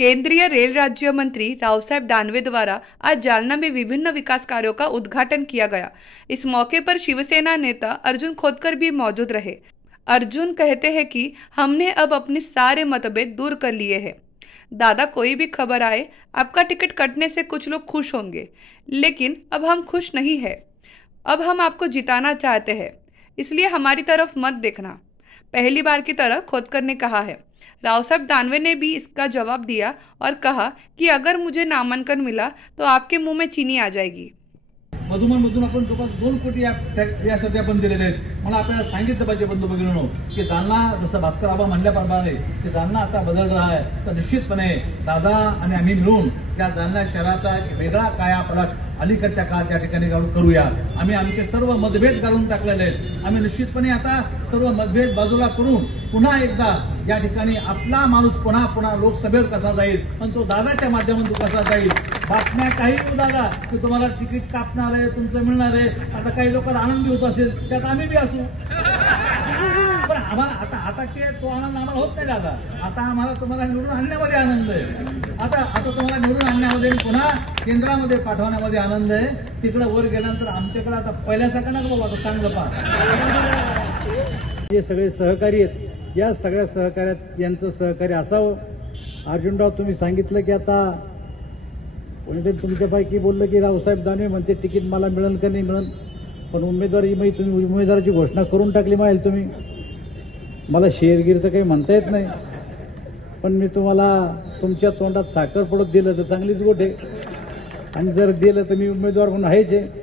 केंद्रीय रेल राज्य मंत्री रावसाहेब दानवे द्वारा आज जालना में विभिन्न विकास कार्यों का उद्घाटन किया गया। इस मौके पर शिवसेना नेता अर्जुन खोतकर भी मौजूद रहे। अर्जुन कहते हैं कि हमने अब अपने सारे मतभेद दूर कर लिए हैं। दादा, कोई भी खबर आए, आपका टिकट कटने से कुछ लोग खुश होंगे, लेकिन अब हम खुश नहीं हैं। अब हम आपको जिताना चाहते हैं, इसलिए हमारी तरफ मत देखना, पहली बार की तरह खोतकर ने कहा है। रावसाहेब दानवे ने भी इसका जवाब दिया और कहा कि अगर मुझे नामांकन मिला तो आपके मुंह में चीनी आ जाएगी। मधून आपण जवळपास 2 कोटी यासाठी आपण दिलेले आहेत। मला आपल्याला सांगितलं पाहिजे बंधू भगिनींनो की जालना जसं भास्कर आबा म्हणल्याप्रमाणे की जालना आता बदल रहा है, तर निश्चितपणे दादा आणि आम्ही मिळून त्या जालना शहराचा वेगळा कायापालट अलीकडच्या काळात या ठिकाणी करूया। आम्ही आमचे सर्व मतभेद घालून टाकलेले आहेत। आम्ही निश्चितपणे आता सर्व मतभेद बाजूला करून पुन्हा एकदा या ठिकाणी आपला माणूस पुन्हा लोकसभेवर कसा जाईल, पण तो दादाच्या माध्यमातून कसा जाईल। बातम्या काही येऊ दादा की तुम्हाला तिकीट कापणार आहे, तुमचं मिळणार आहे। आता काही लोकांना आनंदी होत असेल, त्यात आम्ही बी असू, पण आम्हाला आता तो आनंद आम्हाला होत नाही दादा। आता आम्हाला तुम्हाला निवडून आणण्यामध्ये आनंद आहे। आता तुम्हाला निवडून आणण्यामध्ये पुन्हा केंद्रामध्ये पाठवण्यामध्ये आनंद आहे। तिकडे वर गेल्यानंतर आमच्याकडे आता पहिल्यासारखं नका बाबा, आता चांगलं पहा। हे सगळे सहकारी आहेत, या सगळ्या सहकार्यात यांचं सहकार्य असावं। अर्जुनराव, तुम्ही सांगितलं की आता कोणीतरी तुमच्यापैकी बोललं की रावसाहेब दानवे म्हणते तिकीट मला मिळेल का नाही मिळेल, पण तुम्ही उमेदवाराची घोषणा करून टाकली माहिती तुम्ही। मला शेरगीर तर काही म्हणता येत नाही, पण मी तुम्हाला तुमच्या तोंडात साखर पडत दिलं तर चांगलीच गोष्ट आहे, आणि जर दिलं तर मी उमेदवार म्हणून आहेच आहे।